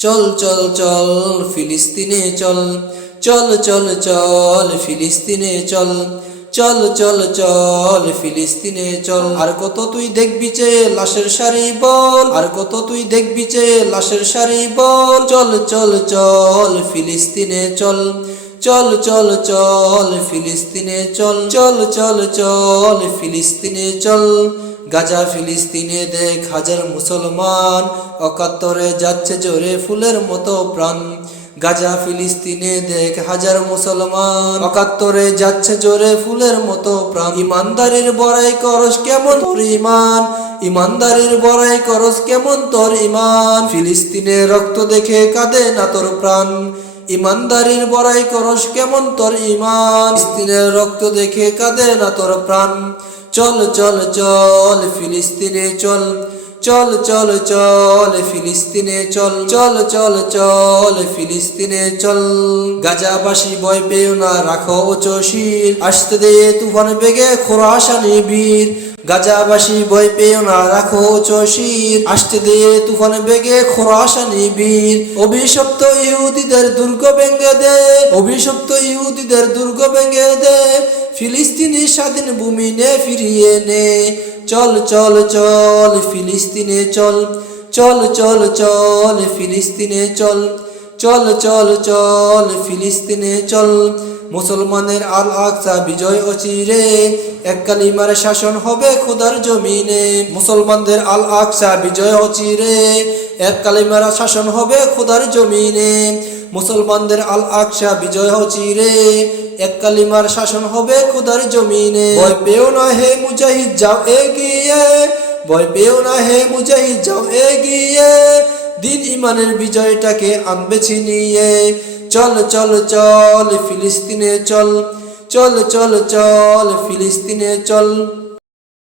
চল চল চল ফিলিস্তিনে চল, চল চল চল ফিলিস্তিনে চল, চল চল চল ফিলিস্তিনে চল। আর কত তুই দেখবি যে লাশের সারি বল, আর কত তুই দেখবি যে লাশের সারি বল। চল চল চল ফিলিস্তিনে চল, চল চল চল ফিলিস্তিনে চল, চল চল চল ফিলিস্তিনে চল। গাজা ফিলিস্তিনে দেখ হাজার মুসলমান, অকাত্তরে যাচ্ছে জোরে ফুলের মতো প্রাণ। গাজা ফিলিস্তিনে দেখ হাজার মুসলমান, অকাত্তরে যাচ্ছে জোরে ফুলের মতো প্রাণ। ইমানদারির বড়াই করস কেমন তোর ইমান, ইমানদারির বড়াই করস কেমন তোর ইমান। ফিলিস্তিনে রক্ত দেখে কাঁদে না তোর প্রাণ, ইমানদারির বড়াই করস কেমন তোর ইমান। ফিলিস্তিনের রক্ত দেখে কাঁদে না তোর প্রাণ। চল চল চল ফিলিস্তিনে চল, চল চল চল ফিলিস্তিনে চল, চল চল চল ফিলিস্তিনে চল। গাজাবাসী ভয় পেও না, রাখো উঁচু শির, আসতে দে তুফান বেগে খোরাসানি বীর। গাজাবাসী ভয় পেও না, রাখো উঁচু শির, আসতে দে তুফান বেগে খোরাসানি বীর। অভিশপ্ত ইহুদিদের দুর্গ ভেঙে দে, অভিশপ্ত ইহুদিদের দুর্গ ভেঙে দে, ফিলিস্তিনি স্বাধীন ভূমি নে ফিরিয়ে নে। চল চল চল ফিলিস্তিনে চল, চল চল চল ফিলিস্তিনে চল, চল চল চল ফিলিস্তিনে চল। মুসলমানের আল আকসা বিজয় অচিরে, এক কালিমার শাসন হবে খোদার জমিনে। মুসলমানদের আল আকসা বিজয় অচিরে, এক কালিমার শাসন হবে খোদার জমিনে। মুসলমানদের আল আকসা বিজয় অচিরে, এক কালিমার শাসন হবে খোদার জমিনে। ভয় পেও না হে মুজাহিদ যাও এগিয়ে, ভয় পেও না হে মুজাহিদ যাও এগিয়ে, দিন ইমানের বিজয়টাকে আনবে ছিনিয়ে। চল চল চল ফিলিস্তিনে চল, চল চল চল ফিলিস্তিনে চল।